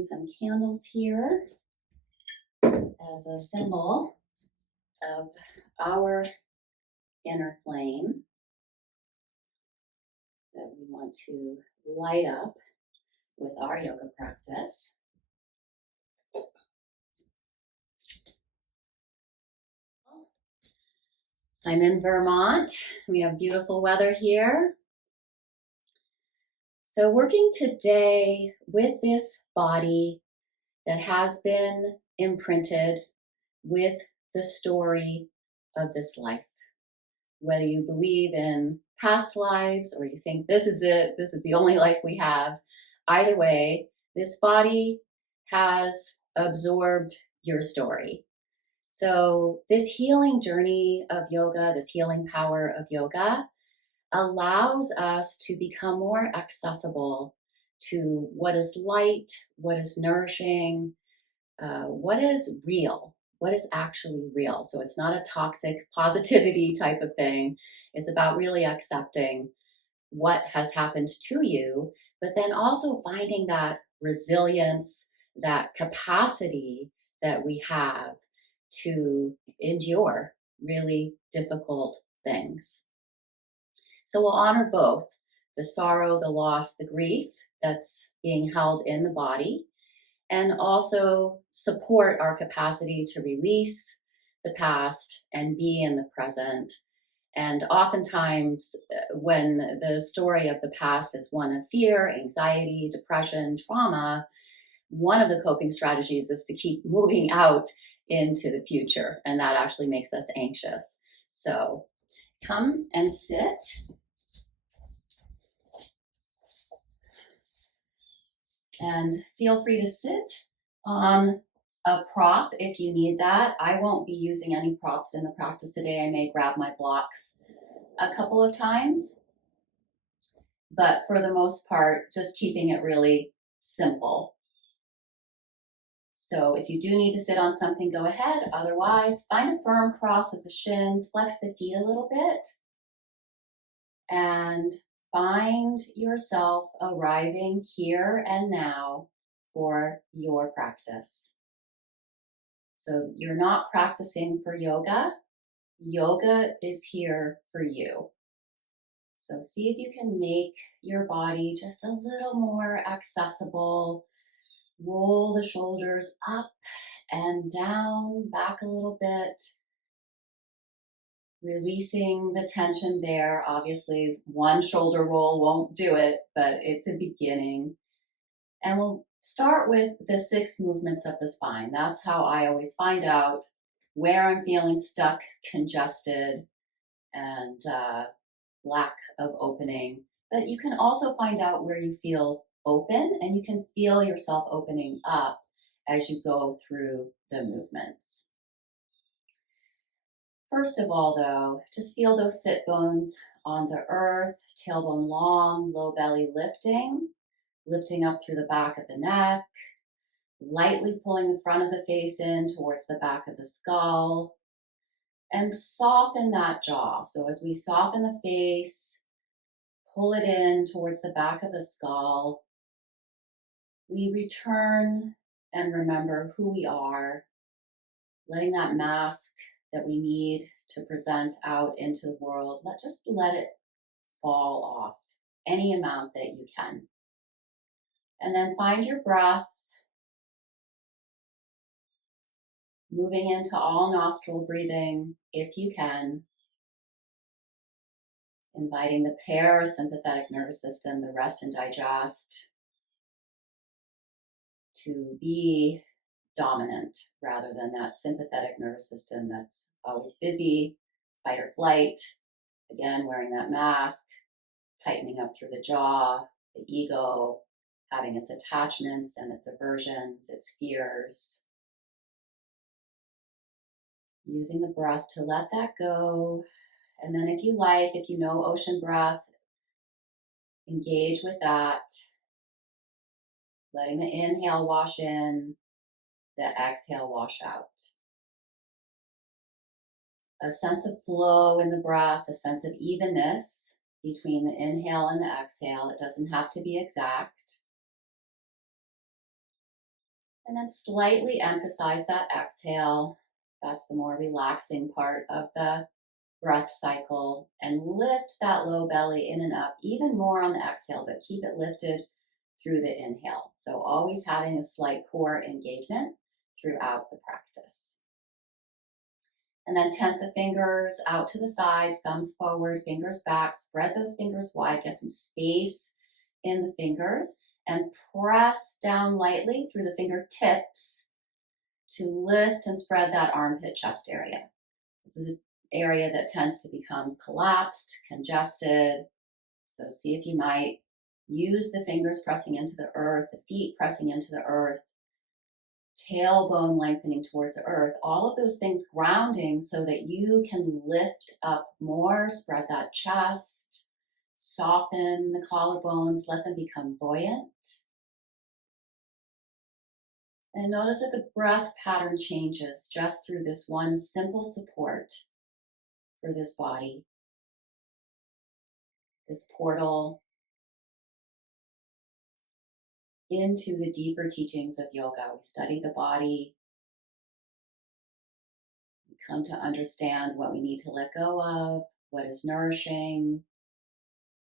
lighting some candles here as a symbol of our inner flame that we want to light up with our yoga practice. I'm in Vermont. We have beautiful weather here. So working today with this body that has been imprinted with the story of this life. Whether you believe in past lives or you think this is it, this is the only life we have, either way, this body has absorbed your story. So this healing journey of yoga, this healing power of yoga, allows us to become more accessible to what is light, what is nourishing, what is real, what is actually real. So it's not a toxic positivity type of thing. It's about really accepting what has happened to you, but then also finding that resilience, that capacity that we have to endure really difficult things. So we'll honor both the sorrow, the loss, the grief that's being held in the body, and also support our capacity to release the past and be in the present. And oftentimes, when the story of the past is one of fear, anxiety, depression, trauma, one of the coping strategies is to keep moving out into the future, and that actually makes us anxious. So come and sit. And feel free to sit on a prop if you need that. I won't be using any props in the practice today. I may grab my blocks a couple of times, but for the most part, just keeping it really simple. So if you do need to sit on something, go ahead. Otherwise, find a firm cross of the shins, flex the feet a little bit, and find yourself arriving here and now for your practice. So you're not practicing for yoga. Yoga is here for you. So see if you can make your body just a little more accessible. Roll the shoulders up and down, back a little bit. Releasing the tension there. Obviously, one shoulder roll won't do it, but it's a beginning. And we'll start with the 6 movements of the spine. That's how I always find out where I'm feeling stuck, congested, and lack of opening. But you can also find out where you feel open, and you can feel yourself opening up as you go through the movements. First of all, though, just feel those sit bones on the earth, tailbone long, low belly lifting up through the back of the neck, lightly pulling the front of the face in towards the back of the skull, and soften that jaw. So as we soften the face, pull it in towards the back of the skull, we return and remember who we are, letting that mask that we need to present out into the world, just let it fall off any amount that you can. And then find your breath, moving into all nostril breathing if you can, inviting the parasympathetic nervous system, the rest and digest, to be dominant rather than that sympathetic nervous system that's always busy, fight or flight. Again, wearing that mask, tightening up through the jaw, the ego, having its attachments and its aversions, its fears. Using the breath to let that go. And then if you like, if you know ocean breath, engage with that. Letting the inhale wash in, the exhale wash out. A sense of flow in the breath, a sense of evenness between the inhale and the exhale. It doesn't have to be exact. And then slightly emphasize that exhale. That's the more relaxing part of the breath cycle. And lift that low belly in and up even more on the exhale, but keep it lifted through the inhale. So always having a slight core engagement throughout the practice. And then tent the fingers out to the sides, thumbs forward, fingers back, spread those fingers wide, get some space in the fingers, and press down lightly through the fingertips to lift and spread that armpit chest area. This is an area that tends to become collapsed, congested. So see if you might use the fingers pressing into the earth, the feet pressing into the earth, tailbone lengthening towards the earth, all of those things grounding so that you can lift up more, spread that chest, soften the collarbones, let them become buoyant. And notice that the breath pattern changes just through this one simple support for this body, this portal into the deeper teachings of yoga. We study the body. We come to understand what we need to let go of, what is nourishing,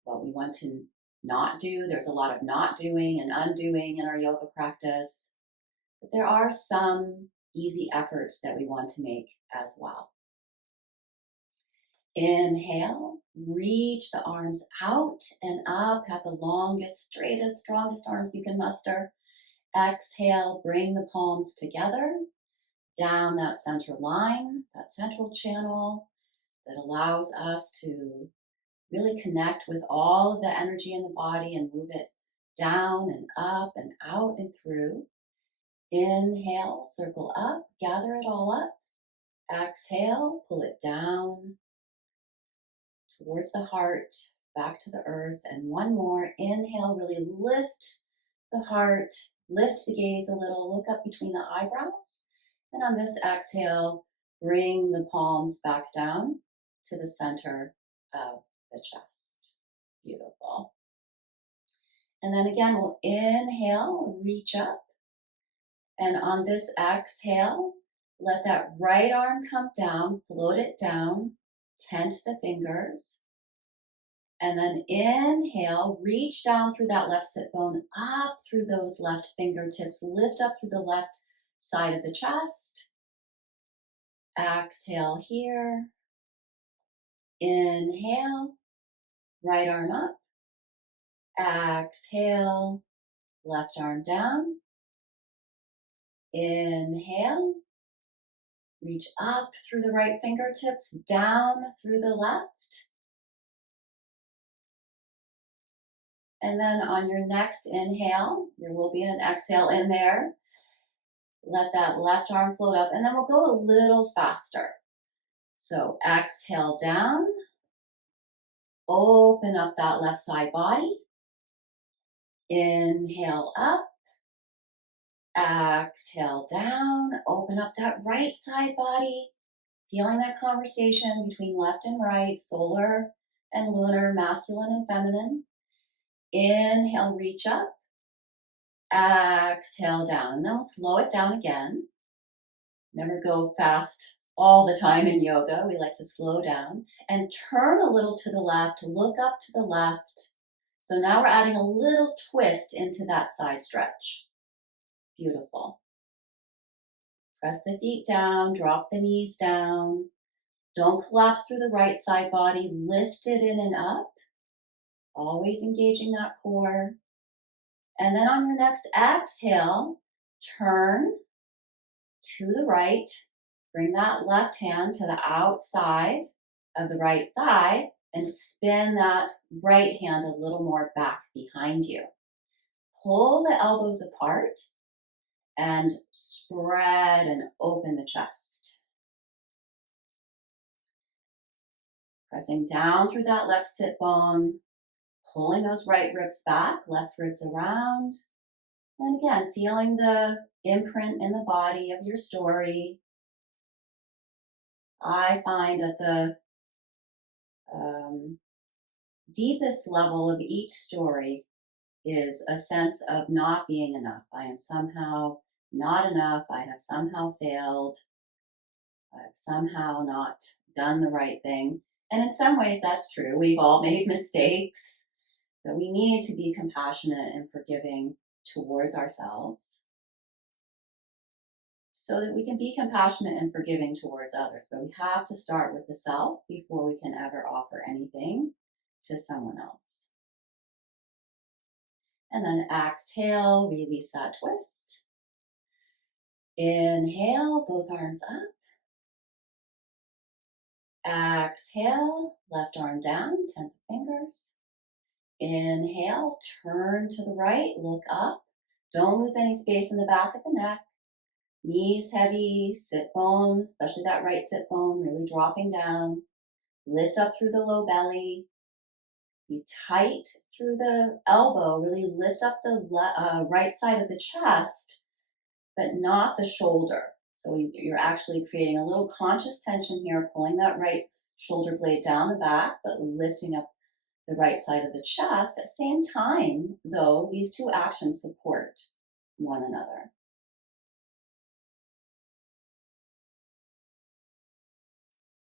what we want to not do. There's a lot of not doing and undoing in our yoga practice. But there are some easy efforts that we want to make as well. Inhale, reach the arms out and up. Have the longest, straightest, strongest arms you can muster. Exhale, bring the palms together, down that center line, that central channel that allows us to really connect with all of the energy in the body and move it down and up and out and through. Inhale, circle up, gather it all up. Exhale, pull it down towards the heart, back to the earth. And one more. Inhale, really lift the heart, lift the gaze a little, look up between the eyebrows. And on this exhale, bring the palms back down to the center of the chest. Beautiful. And then again, we'll inhale, reach up. And on this exhale, let that right arm come down, float it down, tent the fingers. And then inhale, reach down through that left sit bone, up through those left fingertips, lift up through the left side of the chest. Exhale here. Inhale, right arm up. Exhale, left arm down. Inhale, reach up through the right fingertips, down through the left. And then on your next inhale, there will be an exhale in there. Let that left arm float up, and then we'll go a little faster. So exhale down, open up that left side body. Inhale up, exhale down, open up that right side body. Feeling that conversation between left and right, solar and lunar, masculine and feminine. Inhale, reach up. Exhale down. And then we'll slow it down again. Never go fast all the time in yoga. We like to slow down and turn a little to the left, look up to the left. So now we're adding a little twist into that side stretch. Beautiful. Press the feet down, drop the knees down. Don't collapse through the right side body. Lift it in and up. Always engaging that core. And then on your next exhale, turn to the right. Bring that left hand to the outside of the right thigh and spin that right hand a little more back behind you. Pull the elbows apart and spread and open the chest. Pressing down through that left sit bone, pulling those right ribs back, left ribs around. And again, feeling the imprint in the body of your story. I find at the deepest level of each story is a sense of not being enough. I am somehow not enough, I have somehow failed, I've somehow not done the right thing. And in some ways that's true. We've all made mistakes, but we need to be compassionate and forgiving towards ourselves so that we can be compassionate and forgiving towards others. But we have to start with the self before we can ever offer anything to someone else. And then exhale, release that twist. Inhale, both arms up. Exhale, left arm down, 10 fingers. Inhale, turn to the right, look up. Don't lose any space in the back of the neck. Knees heavy, sit bone, especially that right sit bone, really dropping down. Lift up through the low belly. Be tight through the elbow. Really lift up the right side of the chest, but not the shoulder. So you're actually creating a little conscious tension here, pulling that right shoulder blade down the back, but lifting up the right side of the chest. At the same time, though, these two actions support one another.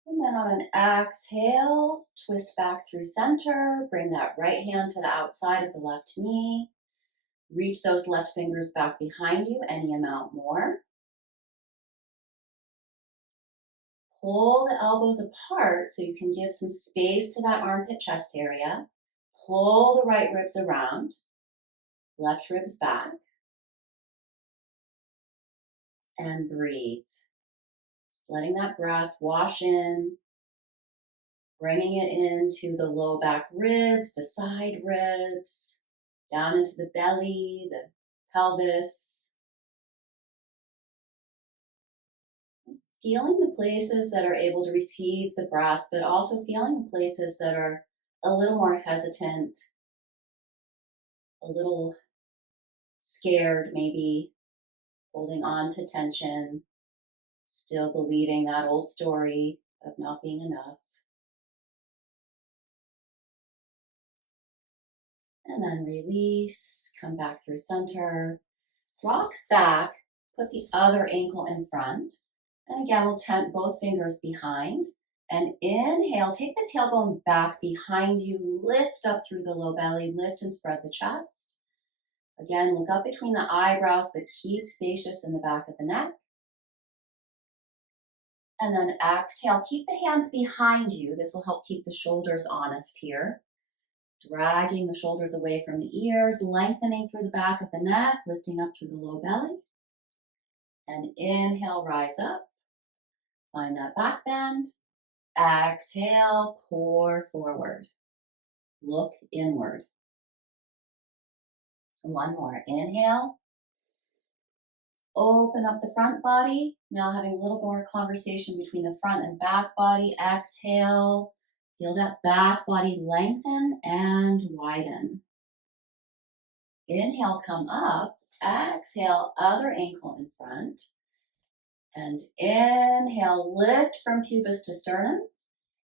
And then on an exhale, twist back through center, bring that right hand to the outside of the left knee. Reach those left fingers back behind you, any amount more. Pull the elbows apart so you can give some space to that armpit chest area. Pull the right ribs around, left ribs back, and breathe. Just letting that breath wash in, bringing it into the low back ribs, the side ribs, down into the belly, the pelvis. Just feeling the places that are able to receive the breath, but also feeling the places that are a little more hesitant, a little scared maybe, holding on to tension, still believing that old story of not being enough. And then release, come back through center, rock back, put the other ankle in front. And again, we'll tent both fingers behind. And inhale, take the tailbone back behind you, lift up through the low belly, lift and spread the chest. Again, look up between the eyebrows, but keep spacious in the back of the neck. And then exhale, keep the hands behind you. This will help keep the shoulders honest here. Dragging the shoulders away from the ears, lengthening through the back of the neck, lifting up through the low belly. And inhale, rise up. Find that back bend. Exhale, pour forward. Look inward. One more. Inhale. Open up the front body. Now having a little more conversation between the front and back body. Exhale. Feel that back body lengthen and widen. Inhale, come up. Exhale, other ankle in front. And inhale, lift from pubis to sternum.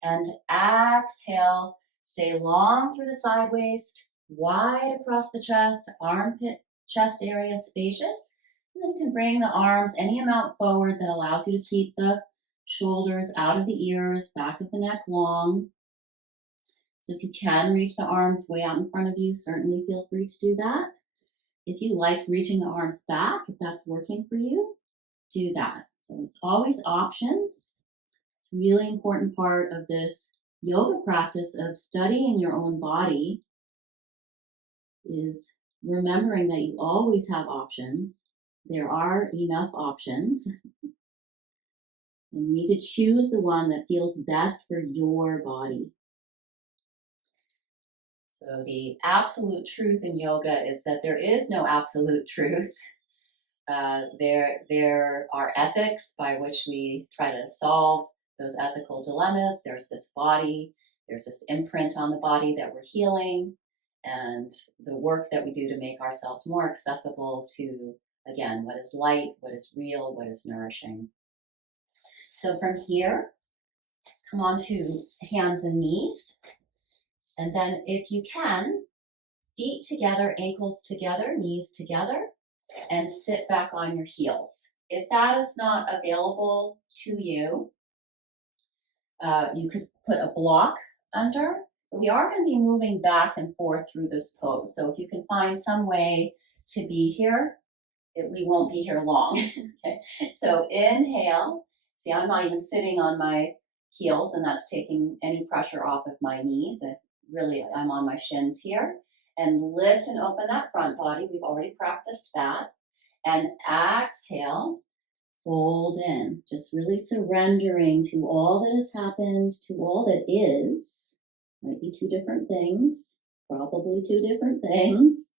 And exhale, stay long through the side waist, wide across the chest, armpit, chest area spacious. And then you can bring the arms any amount forward that allows you to keep the shoulders out of the ears, back of the neck long. So if you can reach the arms way out in front of you, certainly feel free to do that. If you like reaching the arms back, if that's working for you, do that. So there's always options. It's a really important part of this yoga practice of studying your own body is remembering that you always have options. There are enough options. And you need to choose the one that feels best for your body. So the absolute truth in yoga is that there is no absolute truth. There are ethics by which we try to solve those ethical dilemmas. There's this body, there's this imprint on the body that we're healing, and the work that we do to make ourselves more accessible to, again, what is light, what is real, what is nourishing. So from here, come on to hands and knees. And then if you can, feet together, ankles together, knees together. and sit back on your heels. If that is not available to you, you could put a block under. But we are going to be moving back and forth through this pose. So if you can find some way to be here, we won't be here long. Okay. So inhale. See, I'm not even sitting on my heels, and that's taking any pressure off of my knees. Really, I'm on my shins here. And lift and open that front body. We've already practiced that. And exhale, fold in. Just really surrendering to all that has happened, to all that is. Might be two different things, probably two different things.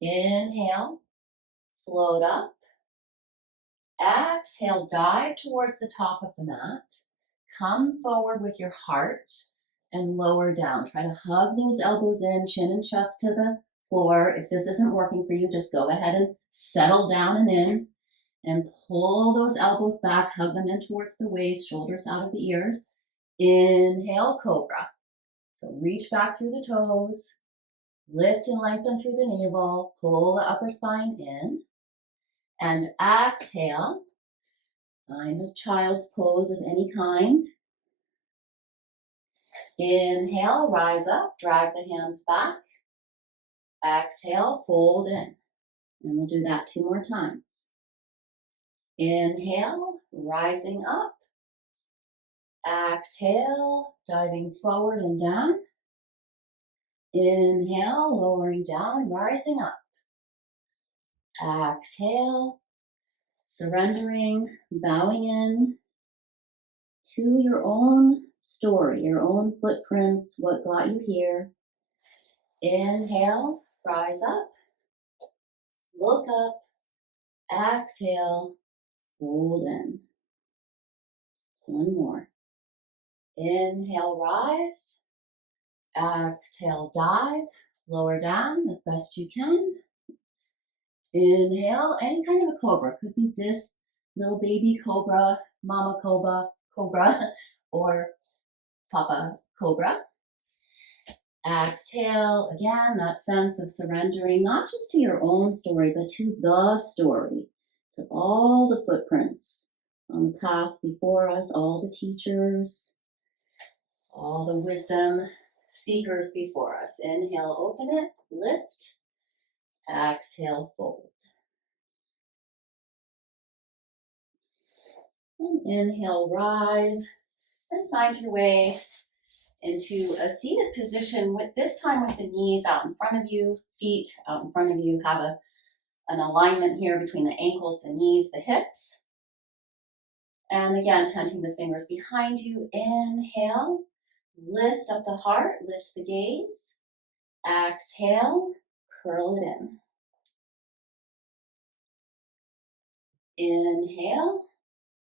Inhale, float up. Exhale, dive towards the top of the mat. Come forward with your heart and lower down. Try to hug those elbows in, chin and chest to the floor. If this isn't working for you, just go ahead and settle down and in and pull those elbows back, hug them in towards the waist, shoulders out of the ears. Inhale, cobra. So reach back through the toes, lift and lengthen through the navel, pull the upper spine in, and exhale. Find a child's pose of any kind. Inhale, rise up, drag the hands back. Exhale, fold in. And we'll do that 2 more times. Inhale, rising up. Exhale, diving forward and down. Inhale, lowering down, rising up. Exhale, surrendering, bowing in to your own story, your own footprints, what got you here. Inhale, rise up, look up, exhale, fold in. 1 more. Inhale, rise. Exhale, dive, lower down as best you can. Inhale, any kind of a cobra. Could be this little baby cobra, mama cobra, or papa cobra. Exhale, again, that sense of surrendering, not just to your own story, but to the story, to all the footprints on the path before us, all the teachers, all the wisdom seekers before us. Inhale, open it, lift. Exhale, fold. And inhale, rise, and find your way into a seated position, with this time with the knees out in front of you, feet out in front of you. Have an alignment here between the ankles, the knees, the hips. And again, tenting the fingers behind you. Inhale, lift up the heart, lift the gaze. Exhale, curl it in. Inhale,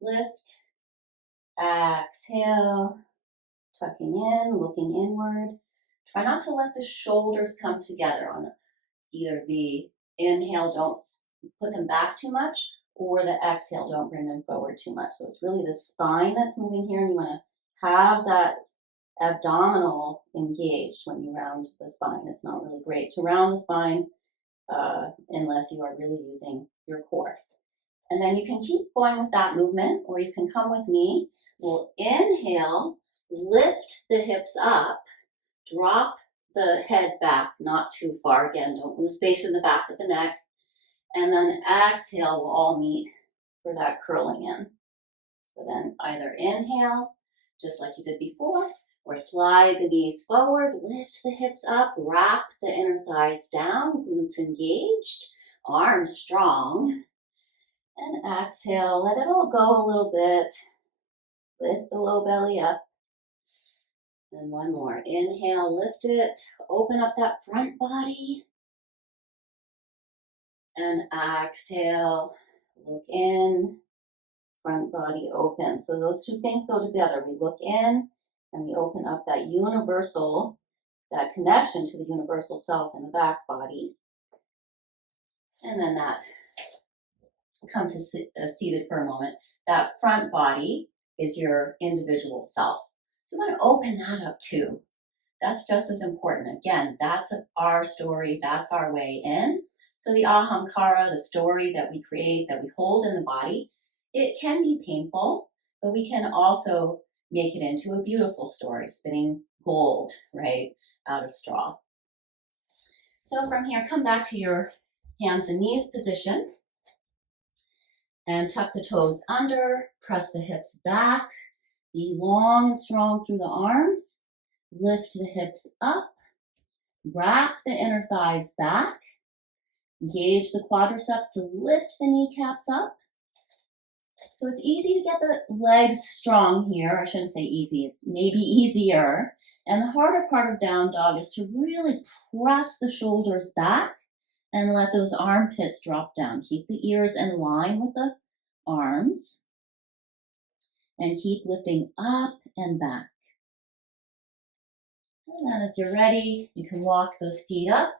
lift. Exhale, tucking in, looking inward. Try not to let the shoulders come together on either the inhale, don't put them back too much, or the exhale, don't bring them forward too much. So it's really the spine that's moving here, and you want to have that abdominal engaged when you round the spine. It's not really great to round the spine unless you are really using your core. And then you can keep going with that movement, or you can come with me. We'll inhale, lift the hips up, drop the head back, not too far. Again, don't lose space in the back of the neck. And then exhale, we'll all meet for that curling in. So then either inhale, just like you did before, or slide the knees forward, lift the hips up, wrap the inner thighs down, glutes engaged, arms strong. And exhale, let it all go a little bit. Lift the low belly up. And 1 more. Inhale, lift it. Open up that front body. And exhale, look in. Front body open. So those 2 things go together. We look in and we open up that universal, that connection to the universal self in the back body. And then that, come to seated for a moment. That front body is your individual self. So we want to open that up too. That's just as important. Again, that's our story. That's our way in. So the ahamkara, the story that we create, that we hold in the body, it can be painful, but we can also make it into a beautiful story, spinning gold, right, out of straw. So from here, come back to your hands and knees position and tuck the toes under, press the hips back, be long and strong through the arms, lift the hips up, wrap the inner thighs back, engage the quadriceps to lift the kneecaps up. So it's easy to get the legs strong here. I shouldn't say easy, it's maybe easier. And the harder part of down dog is to really press the shoulders back and let those armpits drop down. Keep the ears in line with the arms and keep lifting up and back. And then as you're ready, you can walk those feet up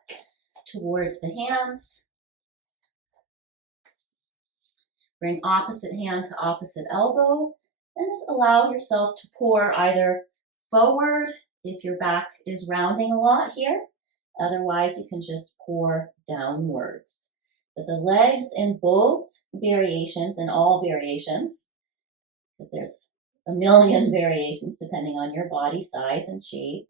towards the hands. Bring opposite hand to opposite elbow and just allow yourself to pour either forward if your back is rounding a lot here. Otherwise, you can just pour downwards. But the legs in both variations, and all variations, because there's a million variations depending on your body size and shape,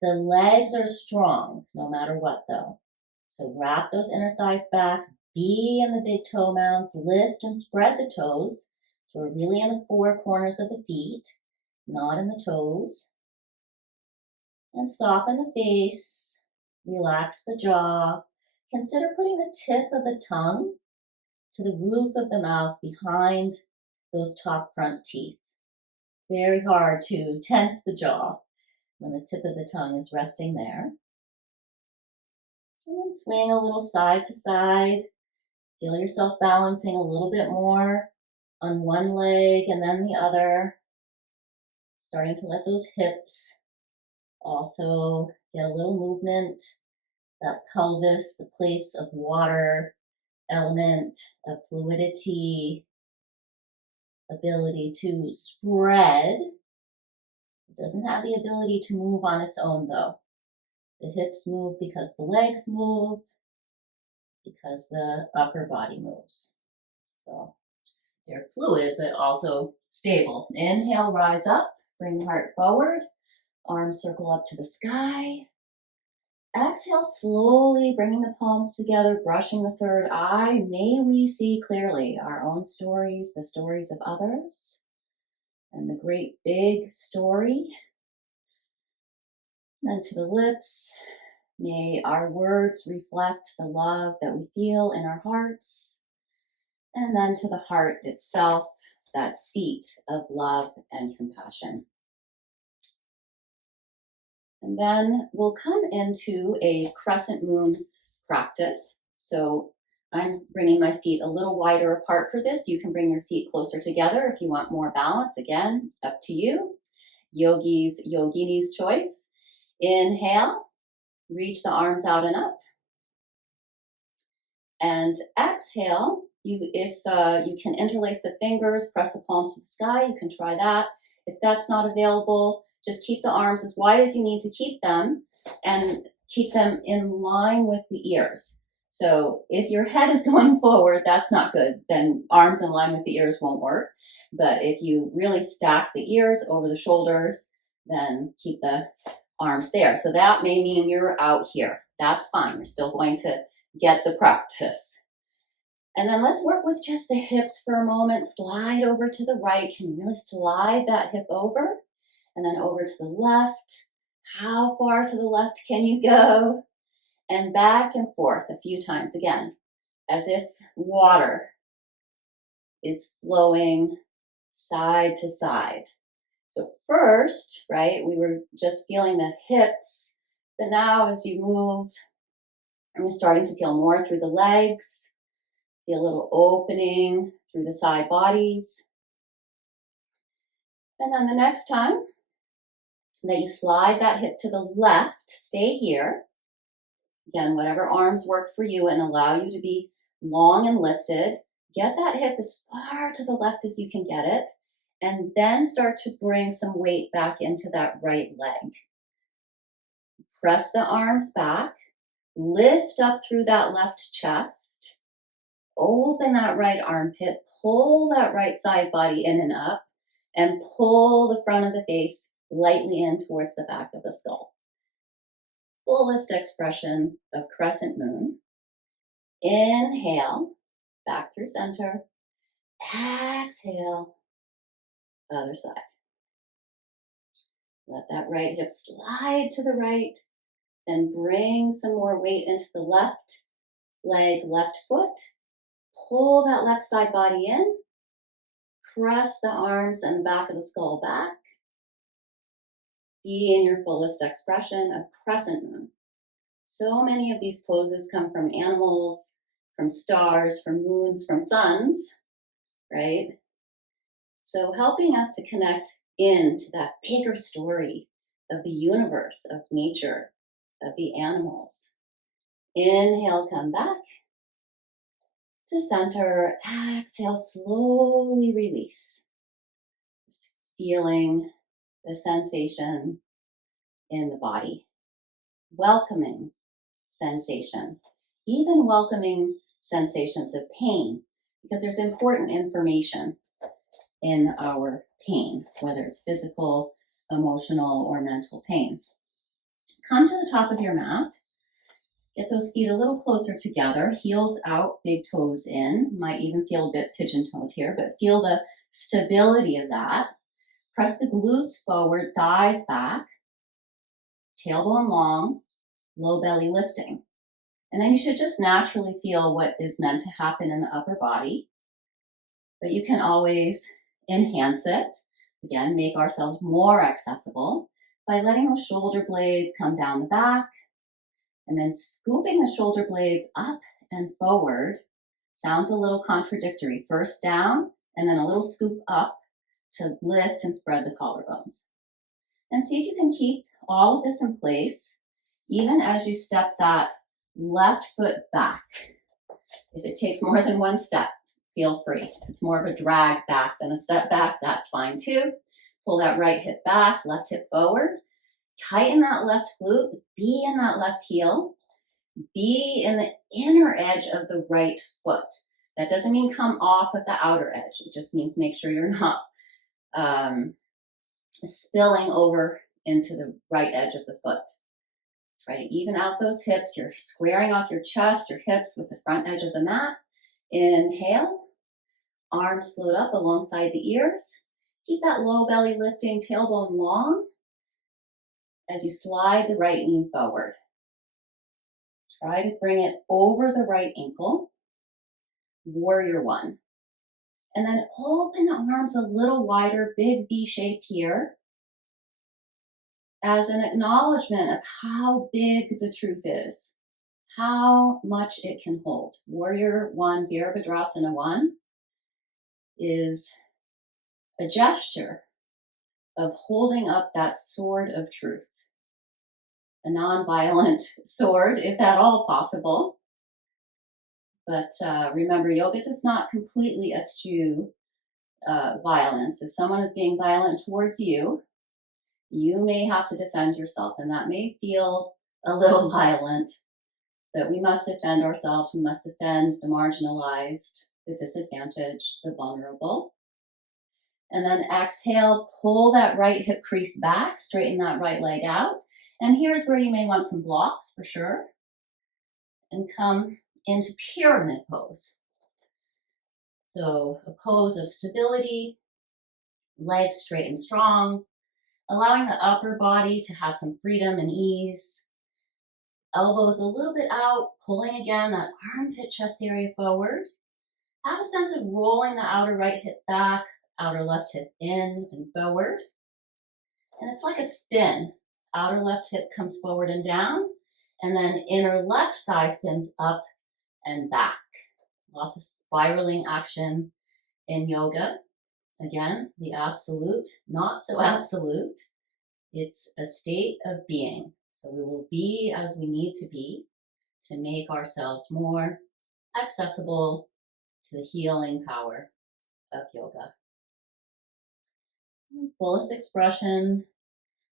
the legs are strong no matter what though. So wrap those inner thighs back, be in the big toe mounds, lift and spread the toes. So we're really in the four corners of the feet, not in the toes. And soften the face, relax the jaw. Consider putting the tip of the tongue to the roof of the mouth behind those top front teeth. Very hard to tense the jaw when the tip of the tongue is resting there. And then swing a little side to side. Feel yourself balancing a little bit more on one leg and then the other. Starting to let those hips also get a little movement. That pelvis, the place of water, element of fluidity, ability to spread. It doesn't have the ability to move on its own though. The hips move because the legs move, because the upper body moves. So they're fluid, but also stable. Inhale, rise up, bring heart forward, arms circle up to the sky. Exhale, slowly bringing the palms together, brushing the third eye. May we see clearly our own stories, the stories of others, and the great big story. Then to the lips, may our words reflect the love that we feel in our hearts. And then to the heart itself, that seat of love and compassion. And then we'll come into a crescent moon practice. So I'm bringing my feet a little wider apart for this. You can bring your feet closer together if you want more balance. Again, up to you. Yogini's choice. Inhale, reach the arms out and up. And exhale, if you can interlace the fingers, press the palms to the sky, you can try that. If that's not available, just keep the arms as wide as you need to keep them and keep them in line with the ears. So if your head is going forward, that's not good. Then arms in line with the ears won't work. But if you really stack the ears over the shoulders, then keep the arms there. So that may mean you're out here. That's fine. You're still going to get the practice. And then let's work with just the hips for a moment. Slide over to the right. Can you really slide that hip over? And then over to the left. How far to the left can you go? And back and forth a few times again, as if water is flowing side to side. So first, right, we were just feeling the hips, but now as you move, I'm starting to feel more through the legs, feel a little opening through the side bodies. And then the next time that you slide that hip to the left, stay here. Again, whatever arms work for you and allow you to be long and lifted. Get that hip as far to the left as you can get it. And then start to bring some weight back into that right leg. Press the arms back. Lift up through that left chest. Open that right armpit. Pull that right side body in and up. And pull the front of the face lightly in towards the back of the skull. Fullest expression of crescent moon. Inhale, back through center. Exhale, other side. Let that right hip slide to the right. Then bring some more weight into the left leg, left foot. Pull that left side body in. Press the arms and the back of the skull back. Be in your fullest expression of crescent moon. So many of these poses come from animals, from stars, from moons, from suns, right? So helping us to connect into that bigger story of the universe, of nature, of the animals. Inhale, come back to center. Exhale, slowly release. Just feeling the sensation in the body. Welcoming sensation. Even welcoming sensations of pain, because there's important information in our pain, whether it's physical, emotional, or mental pain. Come to the top of your mat. Get those feet a little closer together, heels out, big toes in. Might even feel a bit pigeon-toed here, but feel the stability of that. Press the glutes forward, thighs back, tailbone long, low belly lifting. And then you should just naturally feel what is meant to happen in the upper body. But you can always enhance it. Again, make ourselves more accessible by letting those shoulder blades come down the back and then scooping the shoulder blades up and forward. Sounds a little contradictory. First down and then a little scoop up to lift and spread the collarbones. And see if you can keep all of this in place even as you step that left foot back. If it takes more than one step, feel free. If it's more of a drag back than a step back, that's fine too. Pull that right hip back, left hip forward. Tighten that left glute. Be in that left heel. Be in the inner edge of the right foot. That doesn't mean come off of the outer edge. It just means make sure you're not spilling over into the right edge of the foot. Try to even out those hips. You're squaring off your chest, your hips with the front edge of the mat. Inhale. Arms float up alongside the ears. Keep that low belly lifting, tailbone long as you slide the right knee forward. Try to bring it over the right ankle. Warrior one. And then open the arms a little wider, big V shape here, as an acknowledgement of how big the truth is, how much it can hold. Warrior one, Virabhadrasana one, is a gesture of holding up that sword of truth. A non-violent sword, if at all possible. But remember, yoga does not completely eschew violence. If someone is being violent towards you, you may have to defend yourself, and that may feel a little violent, but we must defend ourselves. We must defend the marginalized, the disadvantaged, the vulnerable. And then exhale, pull that right hip crease back, straighten that right leg out. And here's where you may want some blocks for sure. And come into pyramid pose. So a pose of stability, legs straight and strong, allowing the upper body to have some freedom and ease. Elbows a little bit out, pulling again that armpit chest area forward. Have a sense of rolling the outer right hip back, outer left hip in and forward. And it's like a spin. Outer left hip comes forward and down, and then inner left thigh spins up and back. Lots of spiraling action in yoga. Again, the absolute, not so absolute. It's a state of being. So we will be as we need to be to make ourselves more accessible to the healing power of yoga. Fullest expression.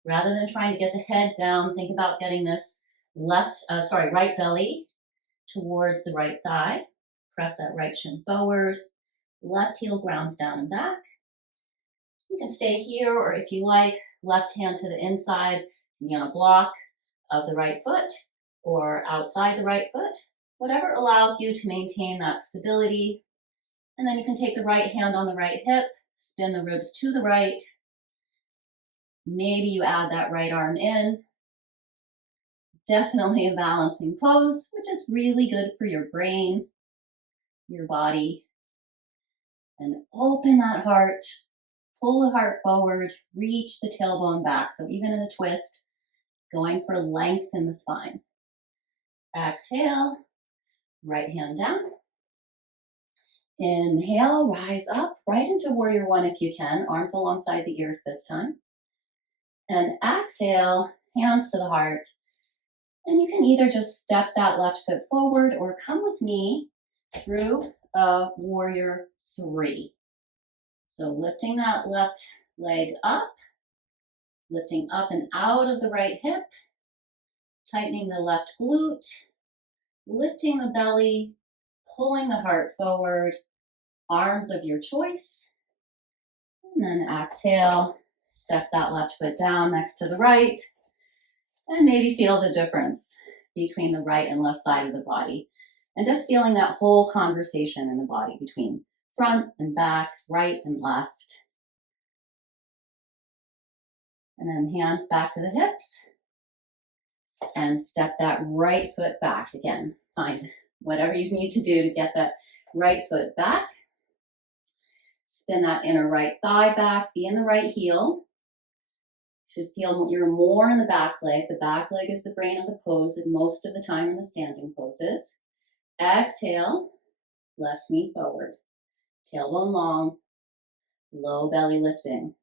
Rather than trying to get the head down, think about getting this right belly towards the right thigh. Press that right shin forward. Left heel grounds down and back. You can stay here, or if you like, left hand to the inside, be on a block of the right foot or outside the right foot, whatever allows you to maintain that stability. And then you can take the right hand on the right hip, spin the ribs to the right. Maybe you add that right arm in. Definitely a balancing pose, which is really good for your brain, your body. And open that heart, pull the heart forward, reach the tailbone back. So even in a twist, going for length in the spine. Exhale, right hand down. Inhale, rise up right into warrior one if you can, arms alongside the ears this time. And exhale, hands to the heart. And you can either just step that left foot forward or come with me through a warrior three. So lifting that left leg up, lifting up and out of the right hip, tightening the left glute, lifting the belly, pulling the heart forward, arms of your choice. And then exhale, step that left foot down next to the right, and maybe feel the difference between the right and left side of the body. And just feeling that whole conversation in the body between front and back, right and left. And then hands back to the hips. And step that right foot back. Again, find whatever you need to do to get that right foot back. Spin that inner right thigh back, be in the right heel. Should feel you're more in the back leg. The back leg is the brain of the pose most of the time in the standing poses. Exhale, left knee forward. Tailbone long, low belly lifting.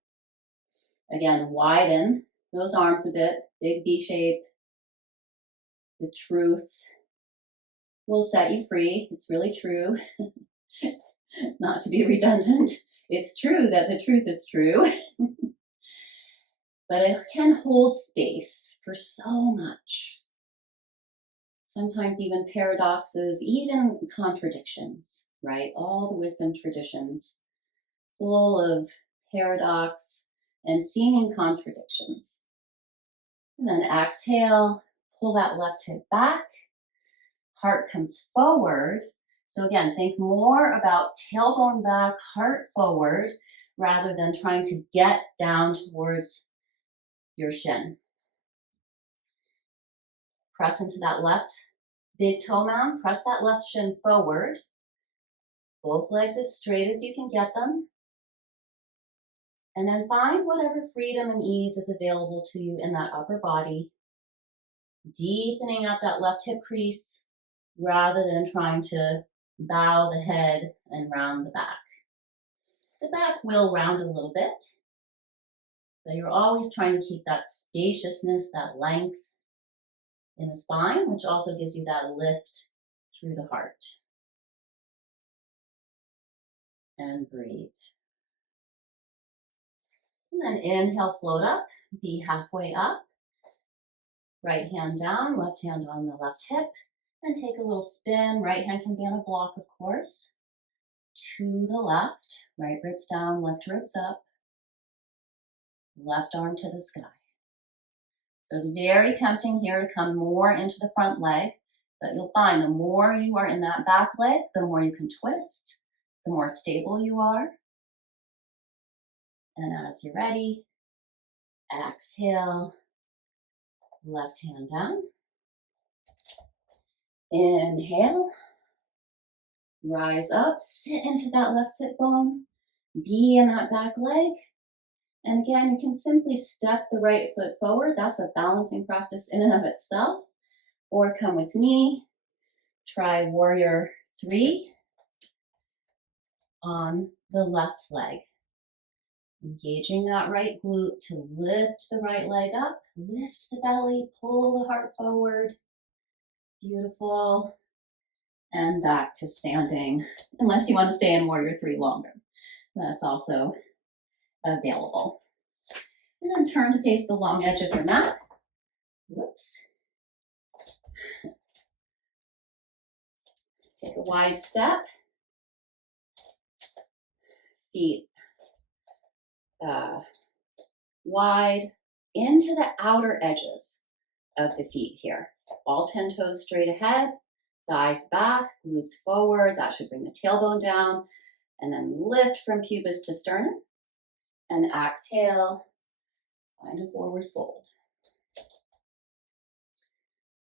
Again, widen those arms a bit, big V shape. The truth will set you free. It's really true. Not to be redundant. It's true that the truth is true. But it can hold space for so much. Sometimes even paradoxes, even contradictions, right? All the wisdom traditions full of paradox and seeming contradictions. And then exhale, pull that left hip back, heart comes forward. So again, think more about tailbone back, heart forward, rather than trying to get down towards your shin. Press into that left big toe mound, press that left shin forward. Both legs as straight as you can get them. And then find whatever freedom and ease is available to you in that upper body. Deepening out that left hip crease rather than trying to bow the head and round the back. The back will round a little bit, but you're always trying to keep that spaciousness, that length in the spine, which also gives you that lift through the heart. And breathe. And then inhale, float up, be halfway up. Right hand down, left hand on the left hip, and take a little spin. Right hand can be on a block, of course. To the left, right ribs down, left ribs up. Left arm to the sky. So it's very tempting here to come more into the front leg, but you'll find the more you are in that back leg, the more you can twist, the more stable you are. And as you're ready, exhale, left hand down. Inhale, rise up, sit into that left sit bone, be in that back leg. And again, you can simply step the right foot forward. That's a balancing practice in and of itself. Or come with me, try warrior three on the left leg. Engaging that right glute to lift the right leg up, lift the belly, pull the heart forward. Beautiful. And back to standing, unless you want to stay in warrior three longer. That's also available. And then turn to face the long edge of your mat. Whoops. Take a wide step. Feet wide into the outer edges of the feet here. All 10 toes straight ahead, thighs back, glutes forward. That should bring the tailbone down. And then lift from pubis to sternum. And exhale, find a forward fold.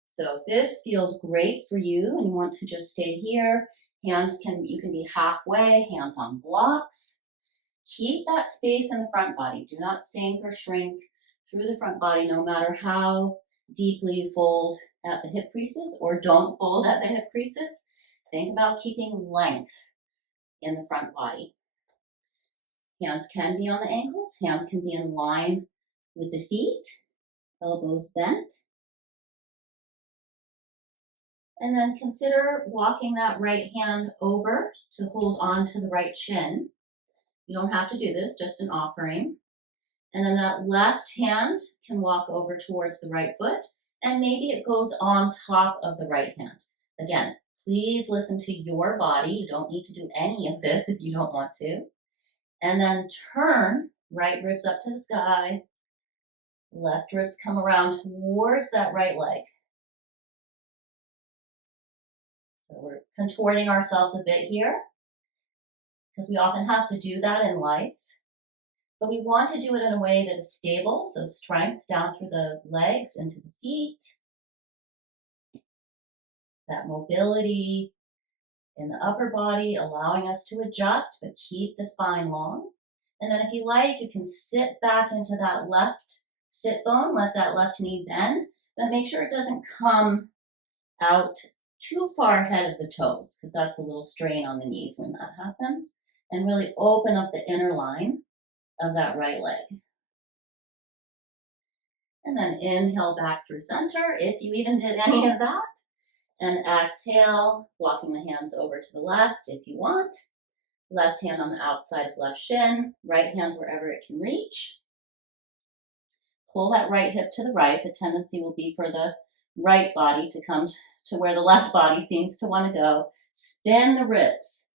So if this feels great for you and you want to just stay here, you can be halfway, hands on blocks. Keep that space in the front body. Do not sink or shrink through the front body, no matter how deeply you fold at the hip creases or don't fold at the hip creases. Think about keeping length in the front body. Hands can be on the ankles. Hands can be in line with the feet. Elbows bent. And then consider walking that right hand over to hold on to the right shin. You don't have to do this, just an offering. And then that left hand can walk over towards the right foot, and maybe it goes on top of the right hand. Again, please listen to your body. You don't need to do any of this if you don't want to. And then turn, right ribs up to the sky. Left ribs come around towards that right leg. So we're contorting ourselves a bit here because we often have to do that in life. But we want to do it in a way that is stable, so strength down through the legs into the feet. That mobility in the upper body, allowing us to adjust, but keep the spine long. And then if you like, you can sit back into that left sit bone, let that left knee bend, but make sure it doesn't come out too far ahead of the toes, because that's a little strain on the knees when that happens. And really open up the inner line of that right leg. And then inhale back through center, if you even did any of that. And exhale, walking the hands over to the left if you want. Left hand on the outside of left shin, right hand wherever it can reach. Pull that right hip to the right. The tendency will be for the right body to come to where the left body seems to want to go. Spin the ribs.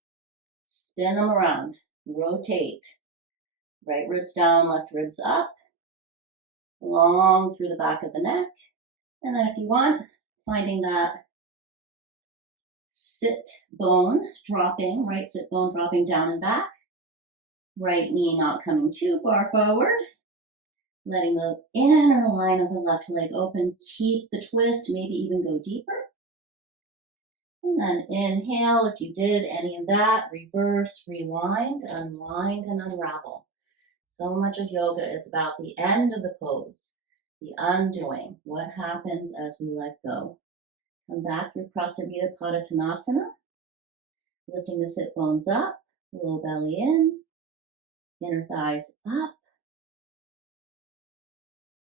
Spin them around. Rotate. Right ribs down, left ribs up. Long through the back of the neck. And then if you want, finding that sit bone dropping, right sit bone dropping down and back. Right knee not coming too far forward. Letting the inner line of the left leg open. Keep the twist, maybe even go deeper. And then inhale, if you did any of that, reverse, rewind, unwind, and unravel. So much of yoga is about the end of the pose, the undoing, what happens as we let go. Come back through Prasarita Padottanasana, lifting the sit bones up, low belly in, inner thighs up.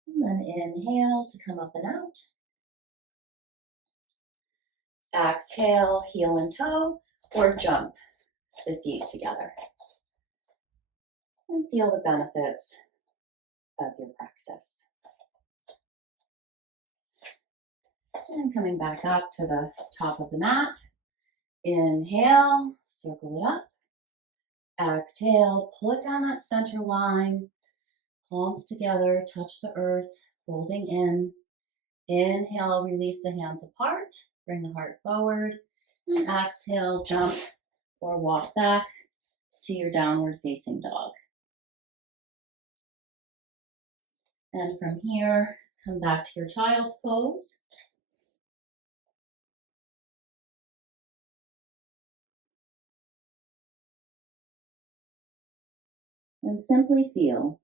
And then inhale to come up and out. Exhale, heel and toe, or jump the feet together. And feel the benefits of your practice. And coming back up to the top of the mat. Inhale, circle it up. Exhale, pull it down that center line. Palms together, touch the earth, folding in. Inhale, release the hands apart. Bring the heart forward. And exhale, jump or walk back to your downward facing dog. And from here, come back to your child's pose. And simply feel,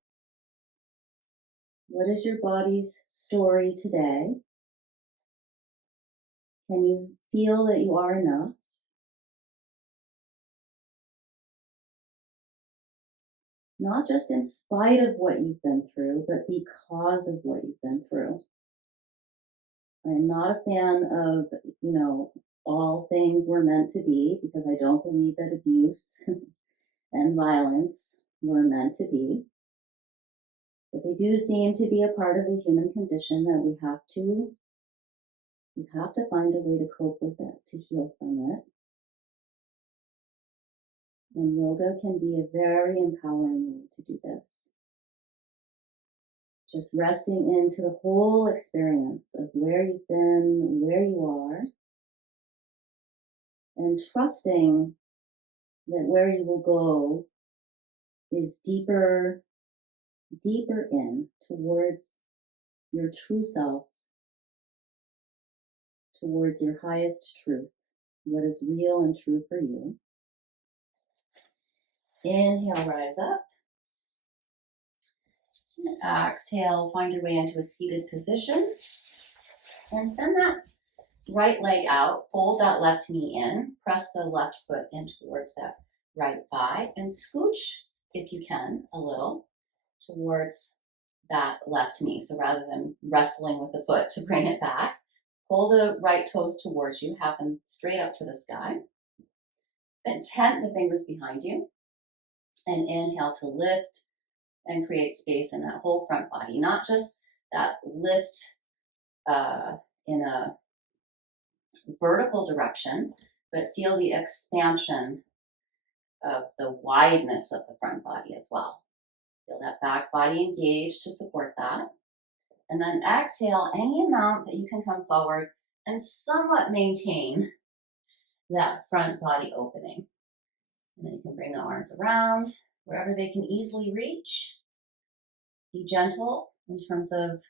what is your body's story today? Can you feel that you are enough? Not just in spite of what you've been through, but because of what you've been through. I'm not a fan of, all things were meant to be, because I don't believe that abuse and violence were meant to be. But they do seem to be a part of the human condition that we have to You have to find a way to cope with it, to heal from it. And yoga can be a very empowering way to do this. Just resting into the whole experience of where you've been, where you are, and trusting that where you will go is deeper, deeper in towards your true self, towards your highest truth, what is real and true for you. Inhale, rise up. Exhale, find your way into a seated position. And send that right leg out. Fold that left knee in. Press the left foot in towards that right thigh. And scooch, if you can, a little towards that left knee. So rather than wrestling with the foot to bring it back, pull the right toes towards you. Have them straight up to the sky. Then tent the fingers behind you. And inhale to lift and create space in that whole front body, not just that lift in a vertical direction, but feel the expansion of the wideness of the front body as well. Feel that back body engaged to support that. And then exhale any amount that you can come forward and somewhat maintain that front body opening. And then you can bring the arms around wherever they can easily reach. Be gentle in terms of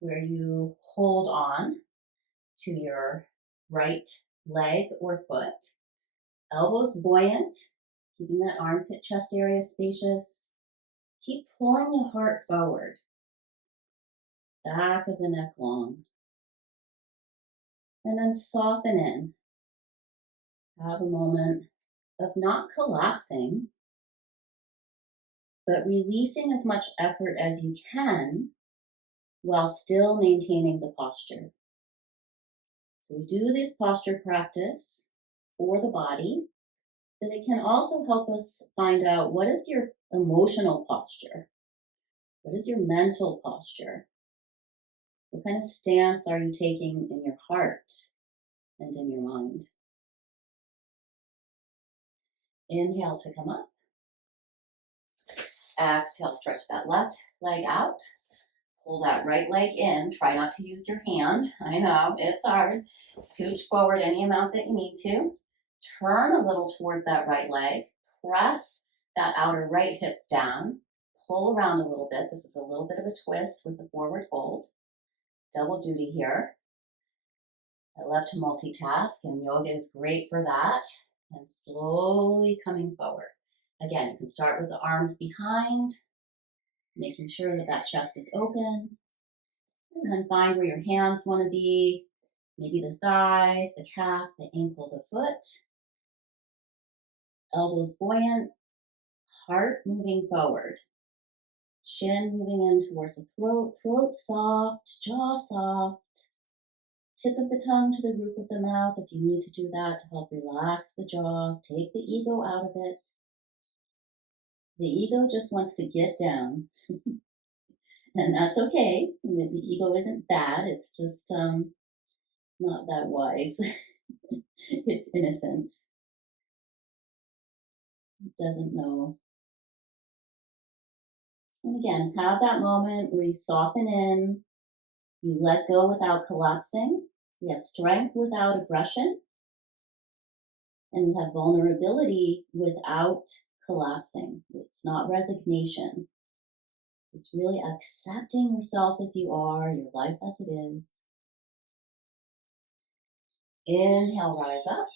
where you hold on to your right leg or foot. Elbows buoyant, keeping that armpit chest area spacious. Keep pulling the heart forward. Back of the neck long. And then soften in. Have a moment of not collapsing, but releasing as much effort as you can while still maintaining the posture. So we do this posture practice for the body, but it can also help us find out what is your emotional posture? What is your mental posture? What kind of stance are you taking in your heart and in your mind? Inhale to come up. Exhale, stretch that left leg out. Pull that right leg in. Try not to use your hand. I know, it's hard. Scooch forward any amount that you need to. Turn a little towards that right leg. Press that outer right hip down. Pull around a little bit. This is a little bit of a twist with the forward fold. Double duty here. I love to multitask, and yoga is great for that. And slowly coming forward. Again, you can start with the arms behind, making sure that that chest is open. And then find where your hands want to be. Maybe the thigh, the calf, the ankle, the foot. Elbows buoyant. Heart moving forward. Chin moving in towards the throat. Throat soft. Jaw soft. Tip of the tongue to the roof of the mouth if you need to do that to help relax the jaw. Take the ego out of it. The ego just wants to get down. And that's okay. The ego isn't bad. It's just not that wise. It's innocent. It doesn't know. And again, have that moment where you soften in, you let go without collapsing. So we have strength without aggression. And we have vulnerability without collapsing. It's not resignation. It's really accepting yourself as you are, your life as it is. Inhale, rise up.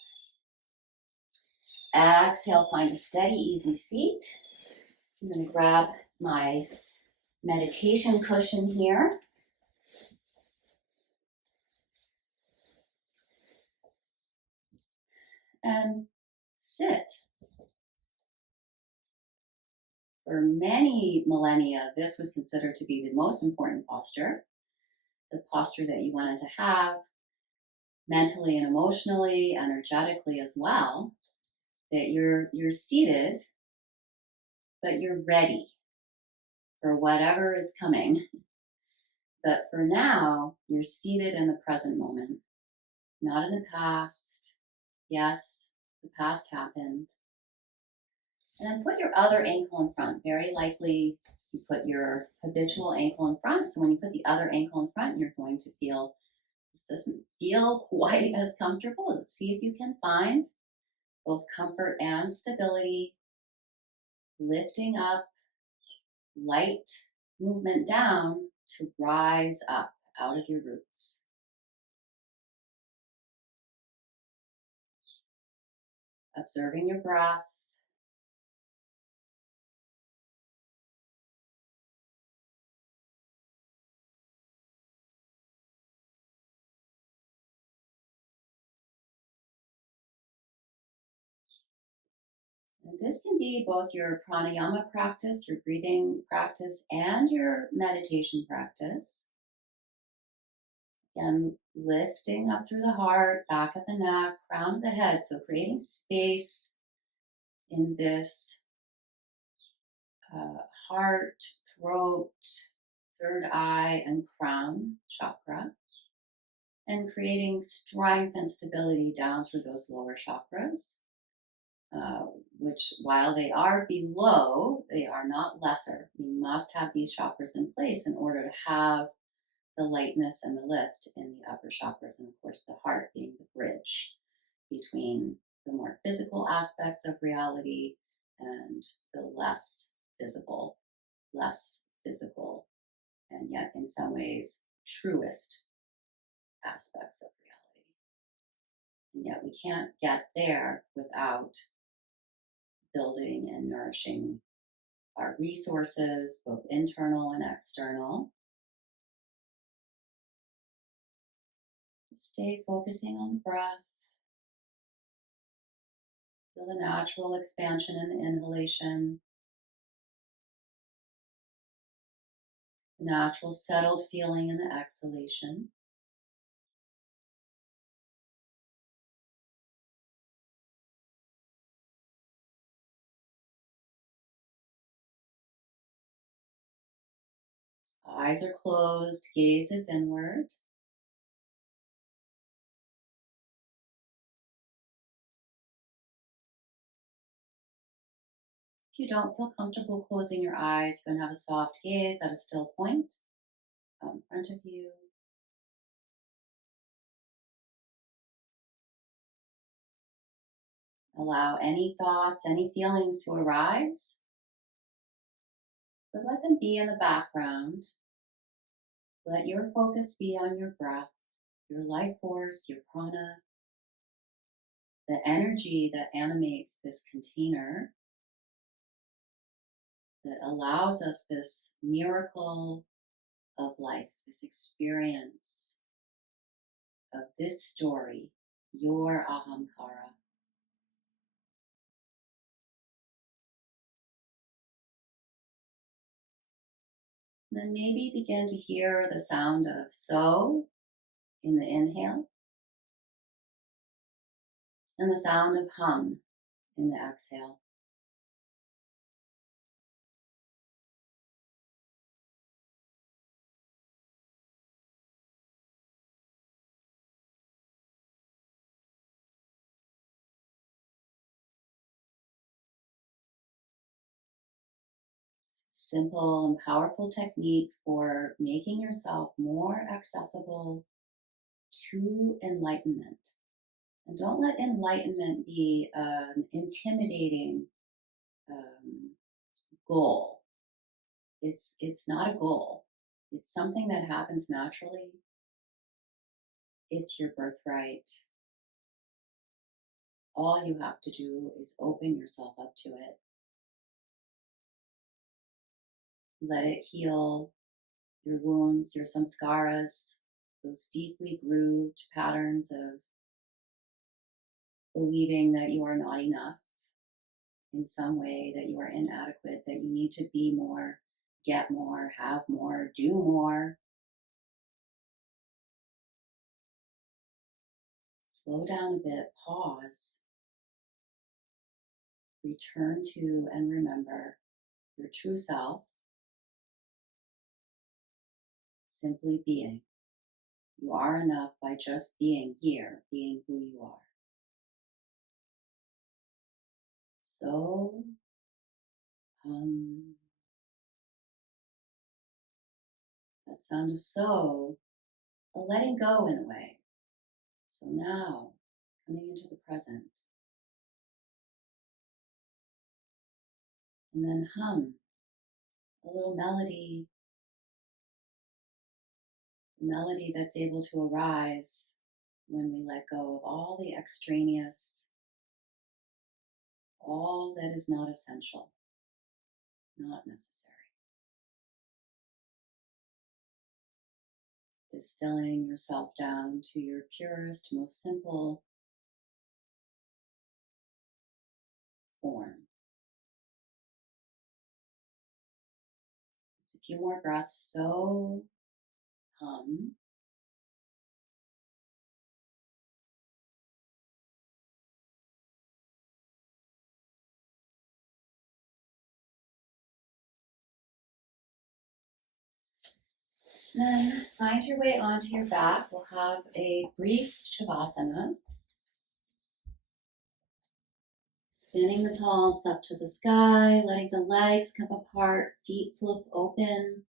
Exhale, find a steady, easy seat. I'm going to grab my meditation cushion here. And sit. For many millennia, this was considered to be the most important posture, the posture that you wanted to have mentally and emotionally, energetically as well, that you're seated, but you're ready for whatever is coming. But for now, you're seated in the present moment, not in the past. Yes, the past happened. And then put your other ankle in front. Very likely you put your habitual ankle in front. So when you put the other ankle in front, you're going to feel, this doesn't feel quite as comfortable. Let's see if you can find both comfort and stability. Lifting up, light movement down to rise up out of your roots. Observing your breath. And this can be both your pranayama practice, your breathing practice, and your meditation practice. Again, lifting up through the heart, back of the neck, crown of the head. So creating space in this heart, throat, third eye, and crown chakra. And creating strength and stability down through those lower chakras. Which, while they are below, they are not lesser. You must have these chakras in place in order to have the lightness and the lift in the upper chakras, and of course the heart being the bridge between the more physical aspects of reality and the less visible, and yet in some ways truest aspects of reality. And yet we can't get there without building and nourishing our resources, both internal and external. Stay focusing on the breath. Feel the natural expansion in the inhalation, the natural settled feeling in the exhalation. Eyes are closed, gaze is inward. If you don't feel comfortable closing your eyes, you can have a soft gaze at a still point out in front of you. Allow any thoughts, any feelings to arise, but let them be in the background. Let your focus be on your breath, your life force, your prana, the energy that animates this container, that allows us this miracle of life, this experience of this story, your ahamkara. And then maybe begin to hear the sound of so in the inhale and the sound of hum in the exhale. Simple and powerful technique for making yourself more accessible to enlightenment. And don't let enlightenment be an intimidating goal. It's not a goal. It's something that happens naturally. It's your birthright. All you have to do is open yourself up to it. Let it heal your wounds, your samskaras, those deeply grooved patterns of believing that you are not enough in some way, that you are inadequate, that you need to be more, get more, have more, do more. Slow down a bit, pause, return to and remember your true self. simply being. You are enough by just being here, being who you are. So, that sound of so, a letting go in a way. So now, coming into the present, and then hum a little melody, a melody that's able to arise when we let go of all the extraneous, all that is not essential, not necessary. Distilling yourself down to your purest, most simple form. Just a few more breaths, so hum. Then find your way onto your back. We'll have a brief Shavasana. Spinning the palms up to the sky, letting the legs come apart, feet flip open.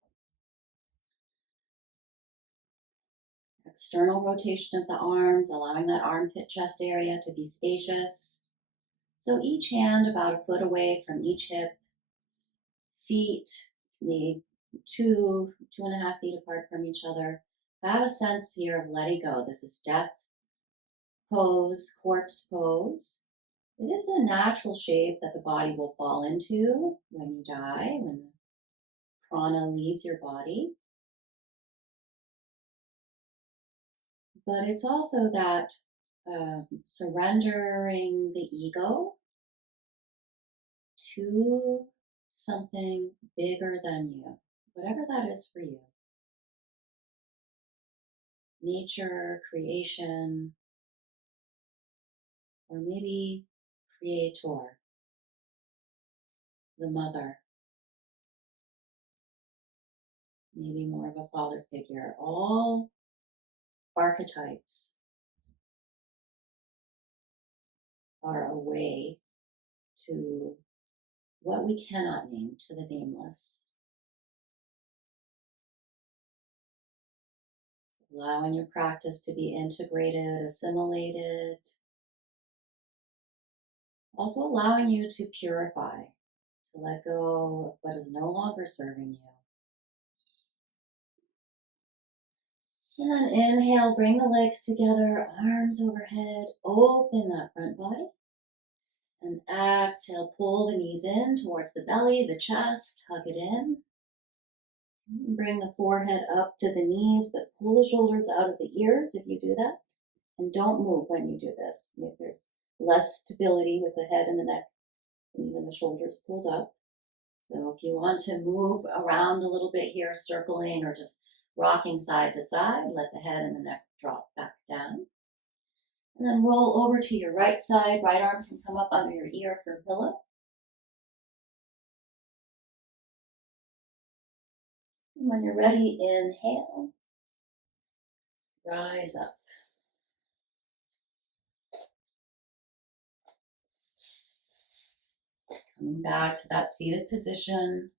External rotation of the arms, allowing that armpit chest area to be spacious. So each hand about a foot away from each hip. Feet maybe 2.5 feet apart from each other. Have a sense here of letting go. This is death pose, corpse pose. It is the natural shape that the body will fall into when you die, when prana leaves your body. But it's also that surrendering the ego to something bigger than you, whatever that is for you. Nature, creation, or maybe creator, the mother, maybe more of a father figure, all archetypes are a way to what we cannot name, to the nameless. Allowing your practice to be integrated, assimilated. Also allowing you to purify, to let go of what is no longer serving you. And then inhale, bring the legs together, arms overhead, open that front body. And exhale, pull the knees in towards the belly, the chest, hug it in. Bring the forehead up to the knees, but pull the shoulders out of the ears if you do that. And don't move when you do this. There's less stability with the head and the neck and even the shoulders pulled up. So if you want to move around a little bit here, circling or just rocking side to side, let the head and the neck drop back down. And then roll over to your right side. Right arm can come up under your ear for a pillow. And when you're ready, inhale. Rise up. Coming back to that seated position.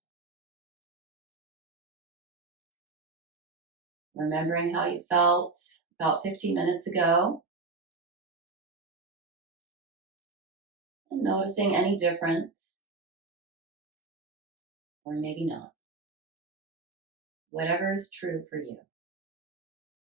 Remembering how you felt about 50 minutes ago. And noticing any difference. Or maybe not. Whatever is true for you.